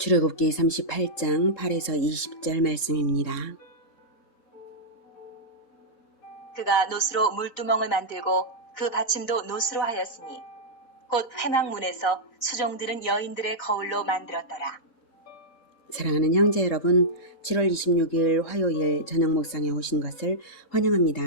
출애굽기 38장 8에서 20절 말씀입니다. 그가 노스로 물두멍을 만들고 그 받침도 노스로 하였으니 곧 회막문에서 수종드는 여인들의 거울로 만들었더라. 사랑하는 형제 여러분, 7월 26일 화요일 저녁 묵상에 오신 것을 환영합니다.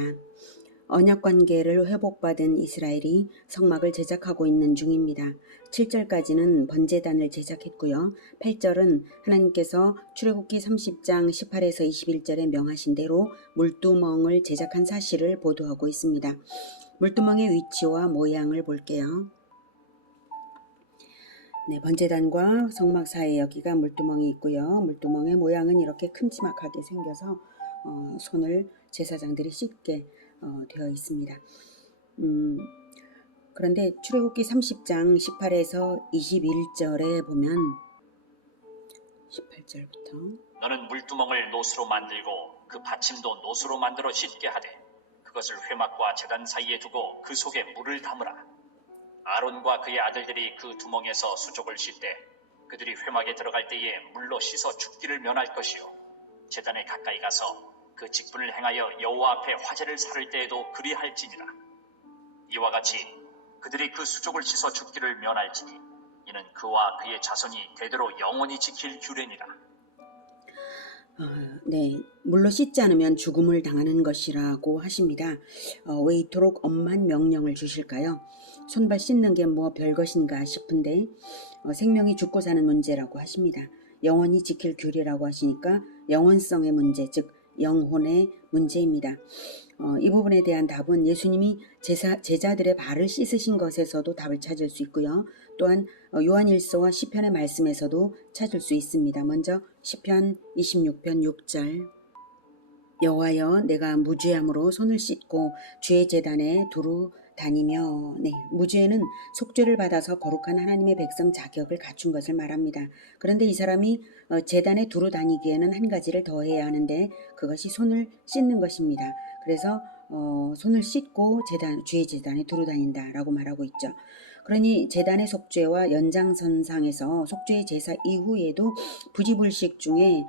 언약관계를 회복받은 이스라엘이 성막을 제작하고 있는 중입니다. 7절까지는 번제단을 제작했고요. 8절은 하나님께서 출애굽기 30장 18에서 21절에 명하신 대로 물두멍을 제작한 사실을 보도하고 있습니다. 물두멍의 위치와 모양을 볼게요. 네, 번제단과 성막 사이에 여기가 물두멍이 있고요. 물두멍의 모양은 이렇게 큼지막하게 생겨서 손을 제사장들이 씻게 되어 있습니다. 그런데 출애굽기 30장 18에서 21절에 보면 18절부터 너는 물두멍을 노수로 만들고 그 받침도 노수로 만들어 씻게 하되 그것을 회막과 제단 사이에 두고 그 속에 물을 담으라. 아론과 그의 아들들이 그 두멍에서 수족을 씻되 그들이 회막에 들어갈 때에 물로 씻어 죽기를 면할 것이요 제단에 가까이 가서 그 직분을 행하여 여호와 앞에 화제를 살을 때에도 그리할지니라. 이와 같이 그들이 그 수족을 씻어 죽기를 면할지니 이는 그와 그의 자손이 대대로 영원히 지킬 규례니라. 네, 물로 씻지 않으면 죽음을 당하는 것이라고 하십니다. 왜 이토록 엄한 명령을 주실까요? 손발 씻는 게 뭐 별것인가 싶은데 생명이 죽고 사는 문제라고 하십니다. 영원히 지킬 규례라고 하시니까 영원성의 문제, 즉 영혼의 문제입니다. 이 부분에 대한 답은 예수님이 제자들의 발을 씻으신 것에서도 답을 찾을 수 있고요. 또한 요한일서와 시편의 말씀에서도 찾을 수 있습니다. 먼저 시편 26편 6절 여호와여 내가 무죄함으로 손을 씻고 주의 제단에 두루 다니며 무죄는 속죄를 받아서 거룩한 하나님의 백성 자격을 갖춘 것을 말합니다. 그런데 이 사람이 제단에 두루 다니기에는 한 가지를 더 해야 하는데 그것이 손을 씻는 것입니다. 그래서 손을 씻고 주의 제단에 두루 다닌다라고 말하고 있죠. 그러니 제단의 속죄와 연장선상에서 속죄의 제사 이후에도 부지불식 중에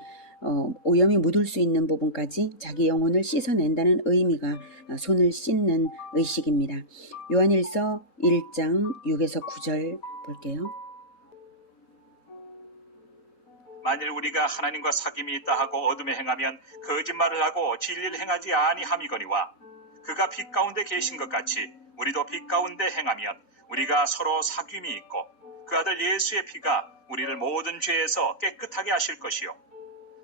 오염이 묻을 수 있는 부분까지 자기 영혼을 씻어낸다는 의미가 손을 씻는 의식입니다. 요한일서 1장 6에서 9절 볼게요. 만일 우리가 하나님과 사귐이 있다 하고 어둠에 행하면 거짓말을 하고 진리를 행하지 아니함이거니와 그가 빛 가운데 계신 것 같이 우리도 빛 가운데 행하면 우리가 서로 사귐이 있고 그 아들 예수의 피가 우리를 모든 죄에서 깨끗하게 하실 것이요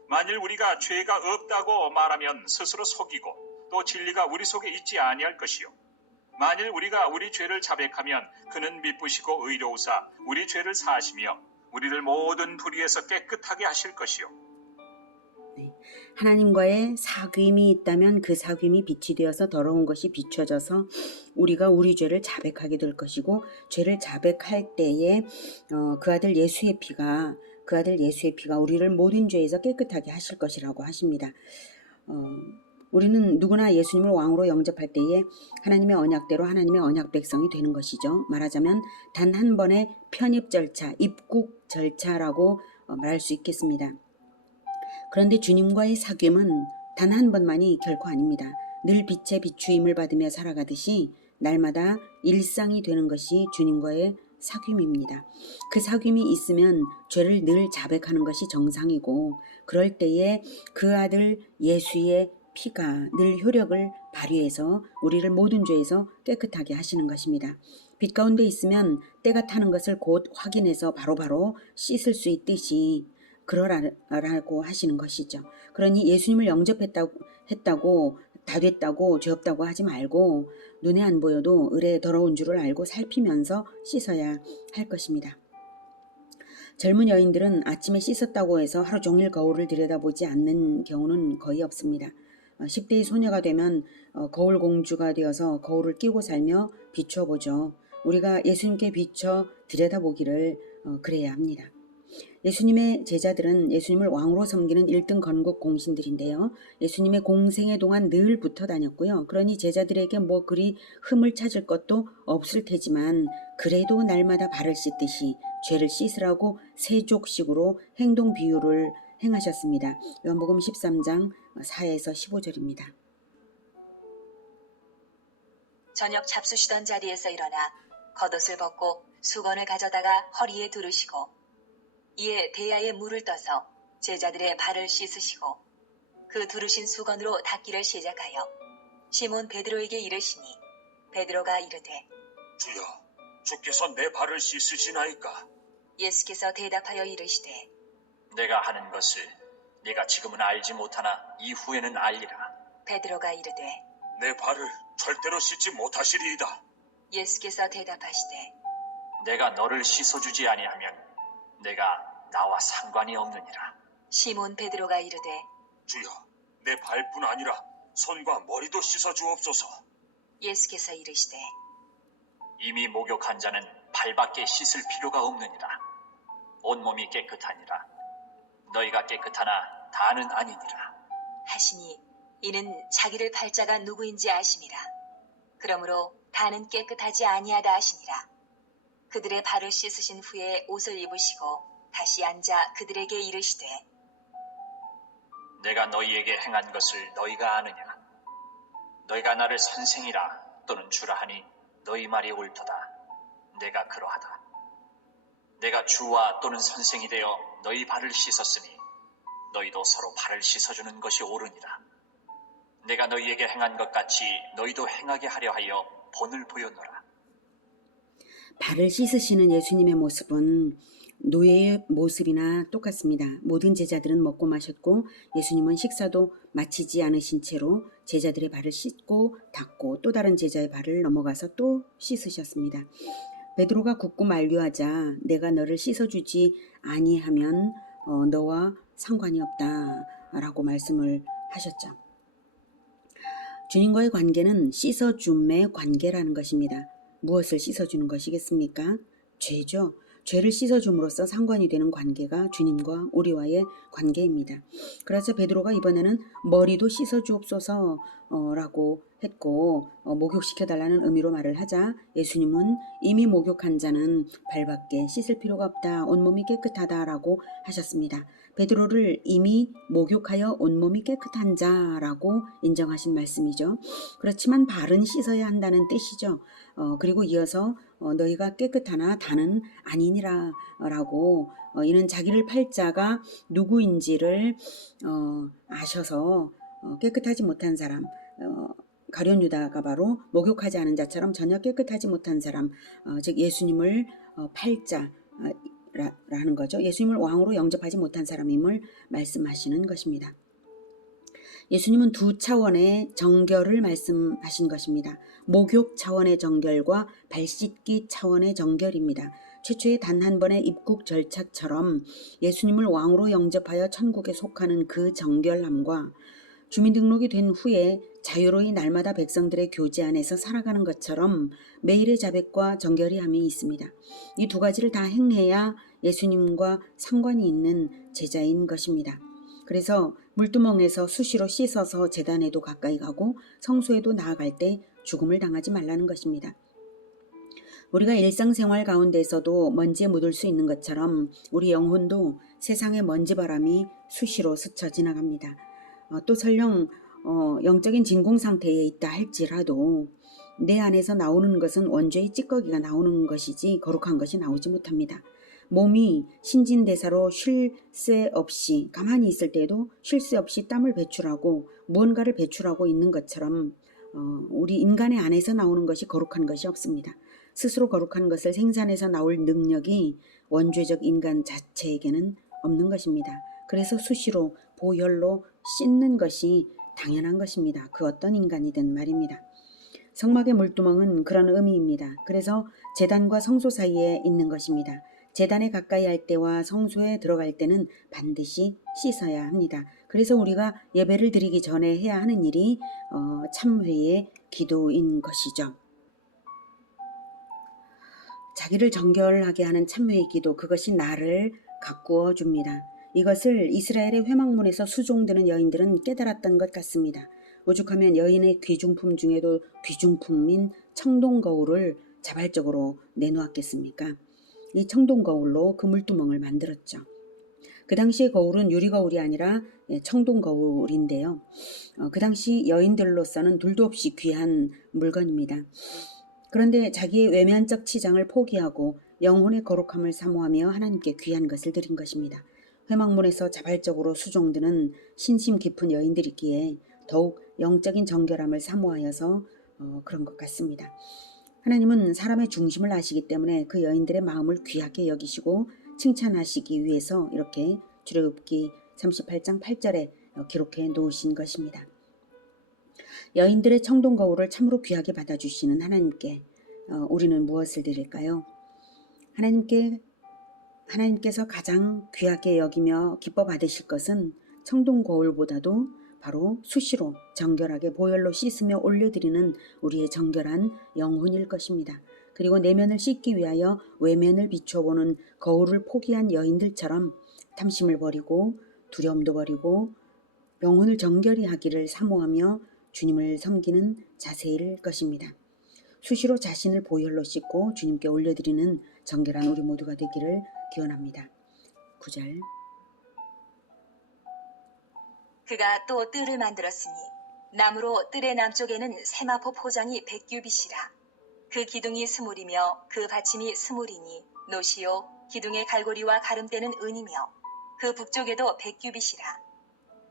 만일 우리가 죄가 없다고 말하면 스스로 속이고 또 진리가 우리 속에 있지 아니할 것이요 만일 우리가 우리 죄를 자백하면 그는 미쁘시고 의로우사 우리 죄를 사하시며 우리를 모든 불의에서 깨끗하게 하실 것이요. 하나님과의 사귐이 있다면 그 사귐이 빛이 되어서 더러운 것이 비춰져서 우리가 우리 죄를 자백하게 될 것이고 죄를 자백할 때에 그 아들 예수의 피가 우리를 모든 죄에서 깨끗하게 하실 것이라고 하십니다. 우리는 누구나 예수님을 왕으로 영접할 때에 하나님의 언약대로 하나님의 언약 백성이 되는 것이죠. 말하자면 단 한 번의 편입 절차, 입국 절차라고 말할 수 있겠습니다. 그런데 주님과의 사귐은 단 한 번만이 결코 아닙니다. 늘 빛의 비추임을 받으며 살아가듯이 날마다 일상이 되는 것이 주님과의 사귐입니다. 그 사귐이 있으면 죄를 늘 자백하는 것이 정상이고 그럴 때에 그 아들 예수의 피가 늘 효력을 발휘해서 우리를 모든 죄에서 깨끗하게 하시는 것입니다. 빛 가운데 있으면 때가 타는 것을 곧 확인해서 바로바로 씻을 수 있듯이 그러라고 하시는 것이죠. 그러니 예수님을 영접했다고 다 됐다고 죄 없다고 하지 말고 눈에 안 보여도 을에 더러운 줄을 알고 살피면서 씻어야 할 것입니다. 젊은 여인들은 아침에 씻었다고 해서 하루 종일 거울을 들여다보지 않는 경우는 거의 없습니다. 10대의 소녀가 되면 거울 공주가 되어서 거울을 끼고 살며 비춰보죠. 우리가 예수님께 비춰 들여다보기를 그래야 합니다. 예수님의 제자들은 예수님을 왕으로 섬기는 1등 건국 공신들인데요. 예수님의 공생애 동안 늘 붙어 다녔고요. 그러니 제자들에게 뭐 그리 흠을 찾을 것도 없을 테지만 그래도 날마다 발을 씻듯이 죄를 씻으라고 세족식으로 행동 비유를 행하셨습니다. 요한복음 13장 4에서 15절입니다. 저녁 잡수시던 자리에서 일어나 겉옷을 벗고 수건을 가져다가 허리에 두르시고 이에 대야에 물을 떠서 제자들의 발을 씻으시고 그 두르신 수건으로 닦기를 시작하여 시몬 베드로에게 이르시니 베드로가 이르되 주여, 주께서 내 발을 씻으시나이까? 예수께서 대답하여 이르시되 내가 하는 것을 네가 지금은 알지 못하나 이후에는 알리라. 베드로가 이르되 내 발을 절대로 씻지 못하시리이다. 예수께서 대답하시되 내가 너를 씻어주지 아니하면 내가 나와 상관이 없느니라. 시몬 베드로가 이르되 주여, 내 발뿐 아니라 손과 머리도 씻어 주옵소서. 예수께서 이르시되 이미 목욕한 자는 발밖에 씻을 필요가 없느니라. 온몸이 깨끗하니라. 너희가 깨끗하나 다는 아니니라. 하시니 이는 자기를 팔 자가 누구인지 아심이라. 그러므로 다는 깨끗하지 아니하다 하시니라. 그들의 발을 씻으신 후에 옷을 입으시고 다시 앉아 그들에게 이르시되 내가 너희에게 행한 것을 너희가 아느냐? 너희가 나를 선생이라 또는 주라 하니 너희 말이 옳도다. 내가 그러하다. 내가 주와 또는 선생이 되어 너희 발을 씻었으니 너희도 서로 발을 씻어주는 것이 옳으니라. 내가 너희에게 행한 것 같이 너희도 행하게 하려 하여 본을 보였노라. 발을 씻으시는 예수님의 모습은 노예의 모습이나 똑같습니다. 모든 제자들은 먹고 마셨고 예수님은 식사도 마치지 않으신 채로 제자들의 발을 씻고 닦고 또 다른 제자의 발을 넘어가서 또 씻으셨습니다. 베드로가 굳고 만류하자 내가 너를 씻어주지 아니하면 너와 상관이 없다라고 말씀을 하셨죠. 주님과의 관계는 씻어줌의 관계라는 것입니다. 무엇을 씻어주는 것이겠습니까? 죄죠. 죄를 씻어줌으로써 상관이 되는 관계가 주님과 우리와의 관계입니다. 그래서 베드로가 이번에는 머리도 씻어주옵소서 라고 했고 목욕시켜달라는 의미로 말을 하자 예수님은 이미 목욕한 자는 발밖에 씻을 필요가 없다. 온몸이 깨끗하다라고 하셨습니다. 베드로를 이미 목욕하여 온몸이 깨끗한 자라고 인정하신 말씀이죠. 그렇지만 발은 씻어야 한다는 뜻이죠. 그리고 이어서 너희가 깨끗하나 다는 아니니라 라고 이는 자기를 팔 자가 누구인지를 아셔서 깨끗하지 못한 사람 가룟 유다가 바로 목욕하지 않은 자처럼 전혀 깨끗하지 못한 사람 즉 예수님을 팔 자라는 거죠. 예수님을 왕으로 영접하지 못한 사람임을 말씀하시는 것입니다. 예수님은 두 차원의 정결을 말씀하신 것입니다. 목욕 차원의 정결과 발 씻기 차원의 정결입니다. 최초의 단 한 번의 입국 절차처럼 예수님을 왕으로 영접하여 천국에 속하는 그 정결함과 주민등록이 된 후에 자유로이 날마다 백성들의 교제 안에서 살아가는 것처럼 매일의 자백과 정결이함이 있습니다. 이 두 가지를 다 행해야 예수님과 상관이 있는 제자인 것입니다. 그래서 물두멍에서 수시로 씻어서 제단에도 가까이 가고 성소에도 나아갈 때 죽음을 당하지 말라는 것입니다. 우리가 일상생활 가운데서도 먼지에 묻을 수 있는 것처럼 우리 영혼도 세상의 먼지바람이 수시로 스쳐 지나갑니다. 또 설령 영적인 진공 상태에 있다 할지라도 내 안에서 나오는 것은 원죄의 찌꺼기가 나오는 것이지 거룩한 것이 나오지 못합니다. 몸이 신진대사로 쉴 새 없이 가만히 있을 때에도 쉴 새 없이 땀을 배출하고 무언가를 배출하고 있는 것처럼 우리 인간의 안에서 나오는 것이 거룩한 것이 없습니다. 스스로 거룩한 것을 생산해서 나올 능력이 원죄적 인간 자체에게는 없는 것입니다. 그래서 수시로 보혈로 씻는 것이 당연한 것입니다. 그 어떤 인간이든 말입니다. 성막의 물두멍은 그런 의미입니다. 그래서 제단과 성소 사이에 있는 것입니다. 제단에 가까이 할 때와 성소에 들어갈 때는 반드시 씻어야 합니다. 그래서 우리가 예배를 드리기 전에 해야 하는 일이 참회의 기도인 것이죠. 자기를 정결하게 하는 참회의 기도, 그것이 나를 가꾸어 줍니다. 이것을 이스라엘의 회막문에서 수종드는 여인들은 깨달았던 것 같습니다. 오죽하면 여인의 귀중품 중에도 귀중품인 청동거울을 자발적으로 내놓았겠습니까? 이 청동거울로 그 물두멍을 만들었죠. 그 당시의 거울은 유리거울이 아니라 청동거울인데요. 그 당시 여인들로서는 둘도 없이 귀한 물건입니다. 그런데 자기의 외면적 치장을 포기하고 영혼의 거룩함을 사모하며 하나님께 귀한 것을 드린 것입니다. 회막문에서 자발적으로 수종드는 신심 깊은 여인들이기에 더욱 영적인 정결함을 사모하여서 그런 것 같습니다. 하나님은 사람의 중심을 아시기 때문에 그 여인들의 마음을 귀하게 여기시고 칭찬하시기 위해서 이렇게 출애굽기 38장 8절에 기록해 놓으신 것입니다. 여인들의 청동거울을 참으로 귀하게 받아주시는 하나님께 우리는 무엇을 드릴까요? 하나님께서 가장 귀하게 여기며 기뻐 받으실 것은 청동거울보다도 바로 수시로 정결하게 보혈로 씻으며 올려드리는 우리의 정결한 영혼일 것입니다. 그리고 내면을 씻기 위하여 외면을 비춰보는 거울을 포기한 여인들처럼 탐심을 버리고 두려움도 버리고 영혼을 정결히 하기를 사모하며 주님을 섬기는 자세일 것입니다. 수시로 자신을 보혈로 씻고 주님께 올려드리는 정결한 우리 모두가 되기를 기원합니다. 9절. 그가 또 뜰을 만들었으니 나무로 뜰의 남쪽에는 세마포 포장이 100규빗이라. 그 기둥이 스물이며 그 받침이 스물이니 노시요 기둥의 갈고리와 가름대는 은이며 그 북쪽에도 100규빗이라.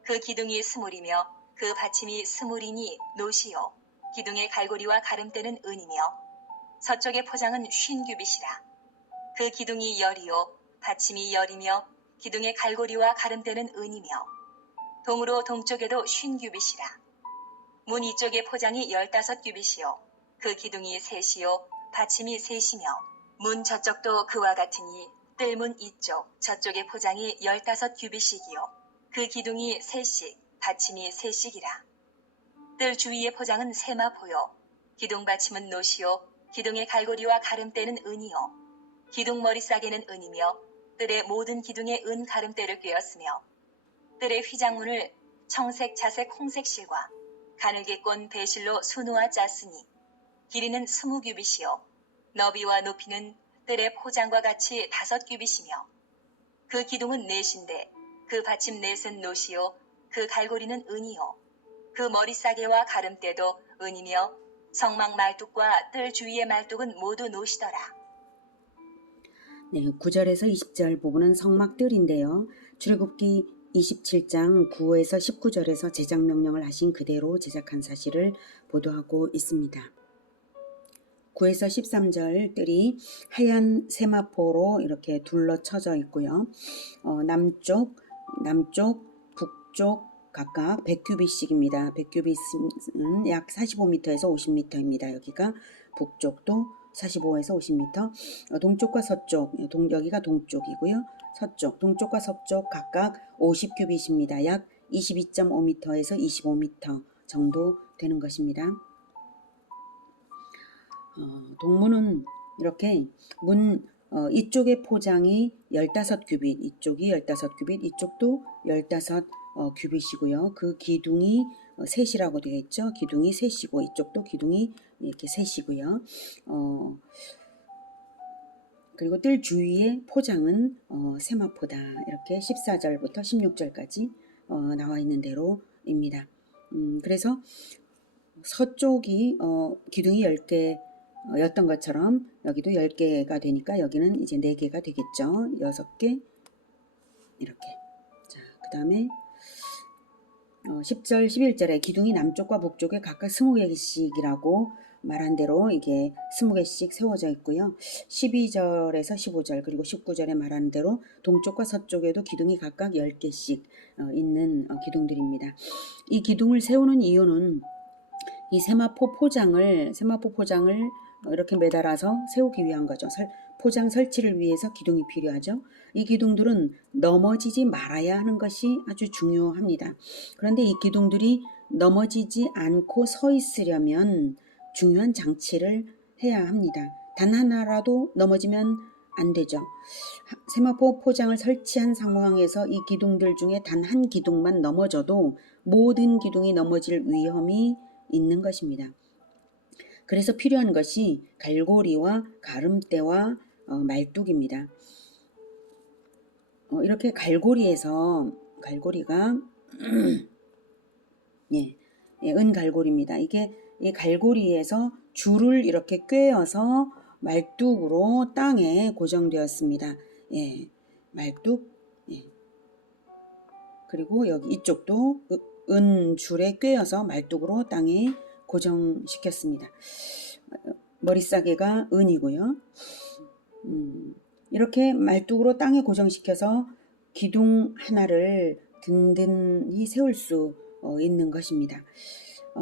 그 기둥이 스물이며 그 받침이 스물이니 노시요 기둥의 갈고리와 가름대는 은이며 서쪽의 포장은 50규빗이라. 그 기둥이 열이요 받침이 열이며 기둥의 갈고리와 가름대는 은이며 동으로 동쪽에도 50규빗이라. 문 이쪽의 포장이 15규빗이요 그 기둥이 셋이요 받침이 셋이며 문 저쪽도 그와 같으니 뜰문 이쪽 저쪽의 포장이 15규빗이기요 그 기둥이 셋씩 받침이 셋씩이라. 뜰 주위의 포장은 세마포요 기둥 받침은 노시요 기둥의 갈고리와 가름대는 은이요 기둥 머리싸개는 은이며 뜰의 모든 기둥에 은 가름대를 꿰었으며 뜰의 휘장문을 청색, 자색, 홍색 실과 가늘게 꼰 배실로 수놓아 짰으니 길이는 20규빗이요 너비와 높이는 뜰의 포장과 같이 5규빗이며 그 기둥은 넷인데 그 받침 넷은 노시요 그 갈고리는 은이요 그 머리싸개와 가름대도 은이며 성막 말뚝과 뜰 주위의 말뚝은 모두 노시더라. 네, 9절에서 20절 부분은 성막뜰인데요. 출애굽기 27장 9에서 19절에서 제작 명령을 하신 그대로 제작한 사실을 보도하고 있습니다. 9에서 13절 뜰이 하얀 세마포로 이렇게 둘러쳐져 있고요. 남쪽, 북쪽 각각 100규빗씩입니다. 100규빗은 약 45m에서 50m입니다. 여기가 북쪽도 45에서 50m, 동쪽과 서쪽, 여기가 동쪽이고요. 서쪽, 동쪽과 서쪽 각각 50규빗입니다. 약 22.5m에서 25m 정도 되는 것입니다. 동문은 이렇게 문 이쪽의 포장이 15규빗, 이쪽이 15규빗, 이쪽도 15규빗이고요. 그 기둥이 셋이라고 되어 있죠. 기둥이 셋이고 이쪽도 기둥이 이렇게 셋이고요. 그리고 뜰 주위의 포장은 세마포다. 이렇게 14절부터 16절까지 나와 있는 대로입니다. 그래서 서쪽이 기둥이 10개였던 것처럼 여기도 10개가 되니까 여기는 이제 4개가 되겠죠. 6개 이렇게. 자, 그 다음에 10절, 11절에 기둥이 남쪽과 북쪽에 각각 20개씩이라고 말한 대로 이게 20개씩 세워져 있고요. 12절에서 15절 그리고 19절에 말한 대로 동쪽과 서쪽에도 기둥이 각각 10개씩 있는 기둥들입니다. 이 기둥을 세우는 이유는 이 세마포 포장을 이렇게 매달아서 세우기 위한 거죠. 포장 설치를 위해서 기둥이 필요하죠. 이 기둥들은 넘어지지 말아야 하는 것이 아주 중요합니다. 그런데 이 기둥들이 넘어지지 않고 서 있으려면 중요한 장치를 해야 합니다. 단 하나라도 넘어지면 안 되죠. 세마포 포장을 설치한 상황에서 이 기둥들 중에 단 한 기둥만 넘어져도 모든 기둥이 넘어질 위험이 있는 것입니다. 그래서 필요한 것이 갈고리와 가름대와 말뚝입니다. 이렇게 갈고리가 예, 은갈고리입니다. 이게 이 갈고리에서 줄을 이렇게 꿰어서 말뚝으로 땅에 고정되었습니다. 예, 말뚝. 예. 그리고 여기 이쪽도 은줄에 꿰어서 말뚝으로 땅에 고정시켰습니다. 머리싸개가 은이고요. 이렇게 말뚝으로 땅에 고정시켜서 기둥 하나를 든든히 세울 수 있는 것입니다.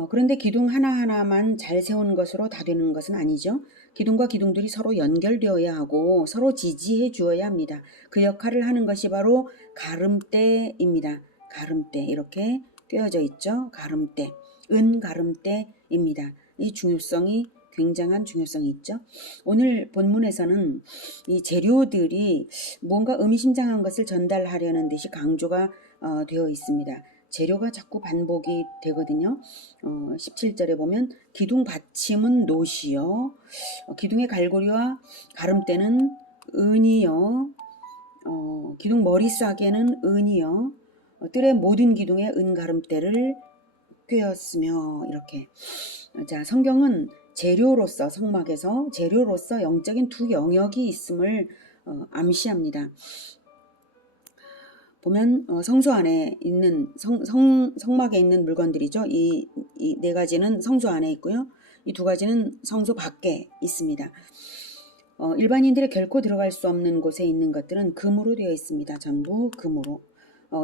그런데 기둥 하나하나만 잘 세운 것으로 다 되는 것은 아니죠. 기둥과 기둥들이 서로 연결되어야 하고 서로 지지해 주어야 합니다. 그 역할을 하는 것이 바로 가름대입니다. 가름대, 이렇게 꿰어져 있죠. 가름대, 은가름대입니다. 이 중요성이, 굉장한 중요성이 있죠. 오늘 본문에서는 이 재료들이 뭔가 의미심장한 것을 전달하려는 듯이 강조가 되어 있습니다. 재료가 자꾸 반복이 되거든요. 17절에 보면 기둥 받침은 노시요, 기둥의 갈고리와 가름대는 은이요, 기둥 머리싸개는 은이요, 뜰의 모든 기둥에 은가름대를 꿰었으며, 이렇게. 자, 성경은 재료로서, 성막에서 재료로서 영적인 두 영역이 있음을 암시합니다. 보면 성소 안에 있는 성막에 있는 물건들이죠. 이 네 가지는 성소 안에 있고요. 이 두 가지는 성소 밖에 있습니다. 일반인들이 결코 들어갈 수 없는 곳에 있는 것들은 금으로 되어 있습니다. 전부 금으로.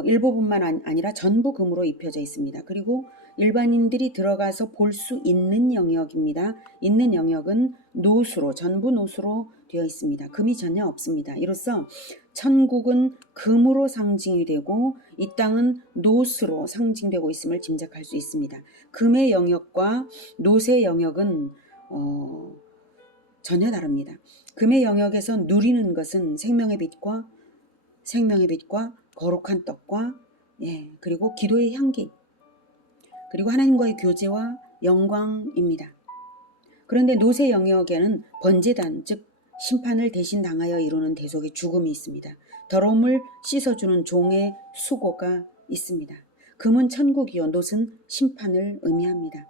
일부분만 아니라 전부 금으로 입혀져 있습니다. 그리고 일반인들이 들어가서 볼 수 있는 영역입니다. 있는 영역은 노수로, 전부 노수로 되어 있습니다. 금이 전혀 없습니다. 이로써 천국은 금으로 상징이 되고 이 땅은 노수로 상징되고 있음을 짐작할 수 있습니다. 금의 영역과 노의 영역은 전혀 다릅니다. 금의 영역에서 누리는 것은 생명의 빛과 거룩한 떡과 그리고 기도의 향기, 그리고 하나님과의 교제와 영광입니다. 그런데 노의 영역에는 번제단, 즉 심판을 대신 당하여 이루는 대속의 죽음이 있습니다. 더러움을 씻어주는 종의 수고가 있습니다. 금은 천국이요, 노은 심판을 의미합니다.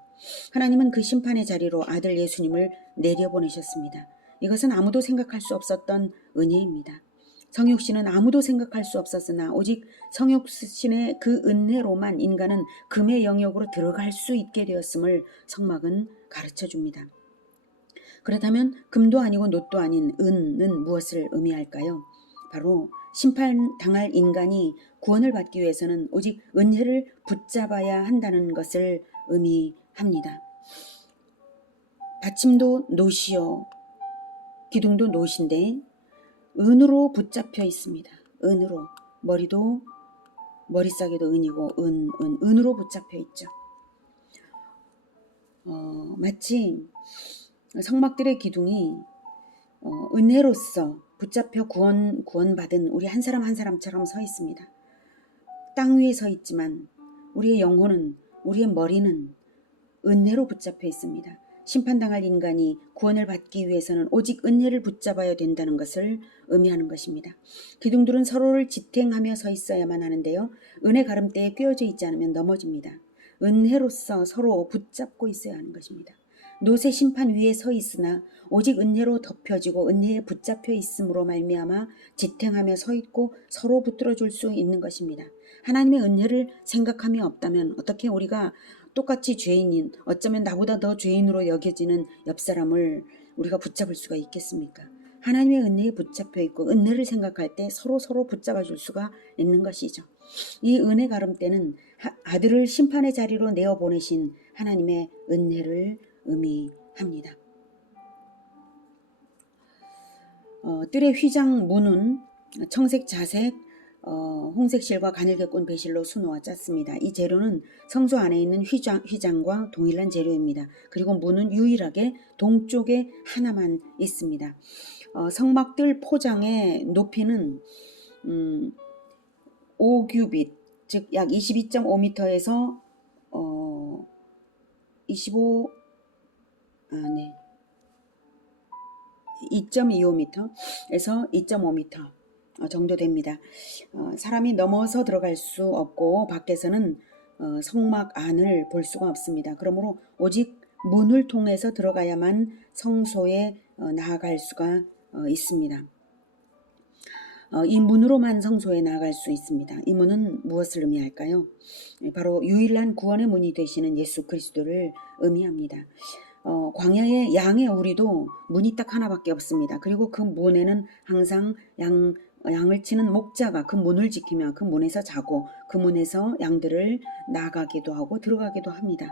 하나님은 그 심판의 자리로 아들 예수님을 내려보내셨습니다. 이것은 아무도 생각할 수 없었던 은혜입니다. 성육신은 아무도 생각할 수 없었으나 오직 성육신의 그 은혜로만 인간은 금의 영역으로 들어갈 수 있게 되었음을 성막은 가르쳐줍니다. 그렇다면 금도 아니고 놋도 아닌 은은 무엇을 의미할까요? 바로 심판당할 인간이 구원을 받기 위해서는 오직 은혜를 붙잡아야 한다는 것을 의미합니다. 받침도 놋이요, 기둥도 놋인데 은으로 붙잡혀 있습니다. 은으로. 머리싸개도 은이고 은으로 붙잡혀 있죠. 마치 성막들의 기둥이 은혜로서 붙잡혀 구원받은 우리 한 사람 한 사람처럼 서 있습니다. 땅 위에 서 있지만 우리의 영혼은, 우리의 머리는 은혜로 붙잡혀 있습니다. 심판당할 인간이 구원을 받기 위해서는 오직 은혜를 붙잡아야 된다는 것을 의미하는 것입니다. 기둥들은 서로를 지탱하며 서 있어야만 하는데요. 은혜 가름대에 꿰어져 있지 않으면 넘어집니다. 은혜로서 서로 붙잡고 있어야 하는 것입니다. 놋의 심판 위에 서 있으나 오직 은혜로 덮여지고 은혜에 붙잡혀 있음으로 말미암아 지탱하며 서 있고 서로 붙들어줄 수 있는 것입니다. 하나님의 은혜를 생각함이 없다면 어떻게 우리가 똑같이 죄인인, 어쩌면 나보다 더 죄인으로 여겨지는 옆 사람을 우리가 붙잡을 수가 있겠습니까? 하나님의 은혜에 붙잡혀 있고 은혜를 생각할 때 서로 붙잡아줄 수가 있는 것이죠. 이 은혜 가름대는 아들을 심판의 자리로 내어보내신 하나님의 은혜를 의미합니다. 뜰의 휘장 문은 청색, 자색, 홍색 실과 가늘게 꼰 배실로 수놓아 짰습니다. 이 재료는 성소 안에 있는 휘장과 동일한 재료입니다. 그리고 문은 유일하게 동쪽에 하나만 있습니다. 성막들 포장의 높이는 5규빗, 즉 약 22.5m에서 2.25m에서 2.5m 정도 됩니다. 사람이 넘어서 들어갈 수 없고 밖에서는 성막 안을 볼 수가 없습니다. 그러므로 오직 문을 통해서 들어가야만 성소에 나아갈 수가 있습니다. 이 문으로만 성소에 나아갈 수 있습니다. 이 문은 무엇을 의미할까요? 바로 유일한 구원의 문이 되시는 예수 그리스도를 의미합니다. 광야의 양의 우리도 문이 딱 하나밖에 없습니다. 그리고 그 문에는 항상 양을 치는 목자가 그 문을 지키며 그 문에서 자고 그 문에서 양들을 나가기도 하고 들어가기도 합니다.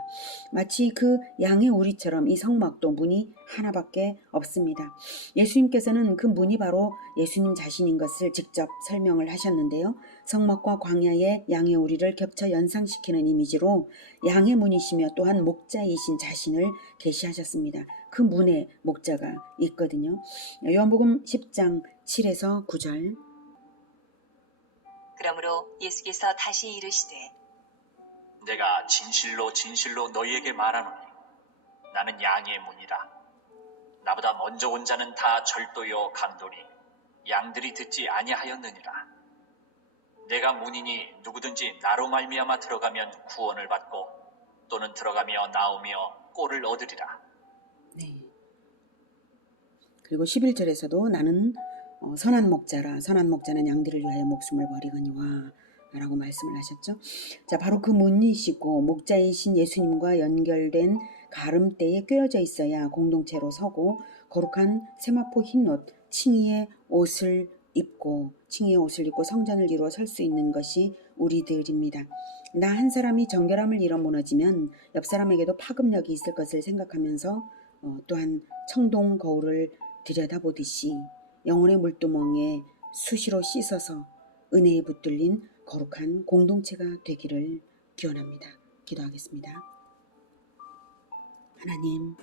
마치 그 양의 우리처럼 이 성막도 문이 하나밖에 없습니다. 예수님께서는 그 문이 바로 예수님 자신인 것을 직접 설명을 하셨는데요. 성막과 광야의 양의 우리를 겹쳐 연상시키는 이미지로 양의 문이시며 또한 목자이신 자신을 계시하셨습니다. 그 문에 목자가 있거든요. 요한복음 10장 7에서 9절. 그러므로 예수께서 다시 이르시되 내가 진실로 진실로 너희에게 말하노니 나는 양의 문이라. 나보다 먼저 온 자는 다 절도요 강도니 양들이 듣지 아니하였느니라. 내가 문이니 누구든지 나로 말미암아 들어가면 구원을 받고 또는 들어가며 나오며 꼴을 얻으리라. 네. 그리고 11절에서도 나는 선한 목자라. 선한 목자는 양들을 위하여 목숨을 버리거니와 라고 말씀을 하셨죠. 자, 바로 그 문이시고 목자이신 예수님과 연결된 가름대에 꿰어져 있어야 공동체로 서고 거룩한 세마포 흰옷 칭의의 옷을 입고 성전을 이루어 설 수 있는 것이 우리들입니다. 나 한 사람이 정결함을 잃어 무너지면 옆 사람에게도 파급력이 있을 것을 생각하면서 또한 청동 거울을 들여다보듯이 영혼의 물두멍에 수시로 씻어서 은혜에 붙들린 거룩한 공동체가 되기를 기원합니다. 기도하겠습니다. 하나님,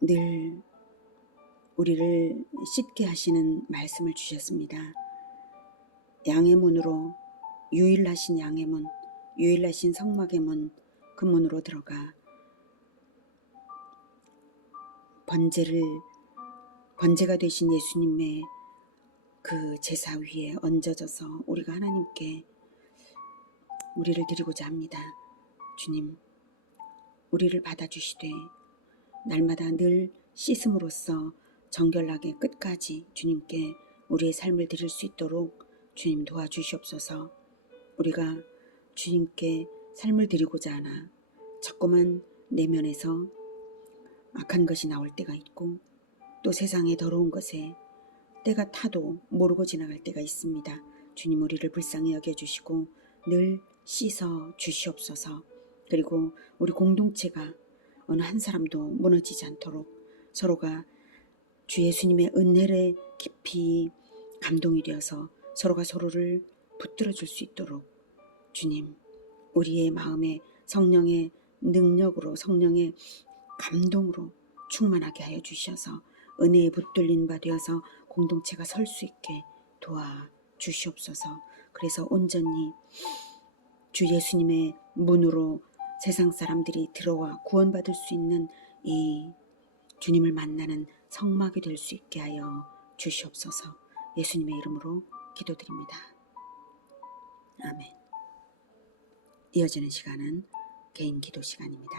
늘 우리를 씻게 하시는 말씀을 주셨습니다. 양의 문으로 유일하신 양의 문, 유일하신 성막의 문, 그 문으로 들어가 번제가 되신 예수님의 그 제사 위에 얹어져서 우리가 하나님께 우리를 드리고자 합니다. 주님, 우리를 받아주시되 날마다 늘 씻음으로써 정결하게 끝까지 주님께 우리의 삶을 드릴 수 있도록 주님 도와주시옵소서. 우리가 주님께 삶을 드리고자 하나 자꾸만 내면에서 악한 것이 나올 때가 있고 또 세상의 더러운 것에 때가 타도 모르고 지나갈 때가 있습니다. 주님, 우리를 불쌍히 여겨주시고 늘 씻어 주시옵소서. 그리고 우리 공동체가 어느 한 사람도 무너지지 않도록 서로가 주 예수님의 은혜를 깊이 감동이 되어서 서로가 서로를 붙들어 줄 수 있도록 주님, 우리의 마음에 성령의 능력으로 성령의 감동으로 충만하게 하여 주셔서 은혜에 붙들린 바 되어서 공동체가 설 수 있게 도와주시옵소서. 그래서 온전히 주 예수님의 문으로 세상 사람들이 들어와 구원받을 수 있는 이 주님을 만나는 성막이 될 수 있게 하여 주시옵소서. 예수님의 이름으로 기도드립니다. 아멘. 이어지는 시간은 개인 기도 시간입니다.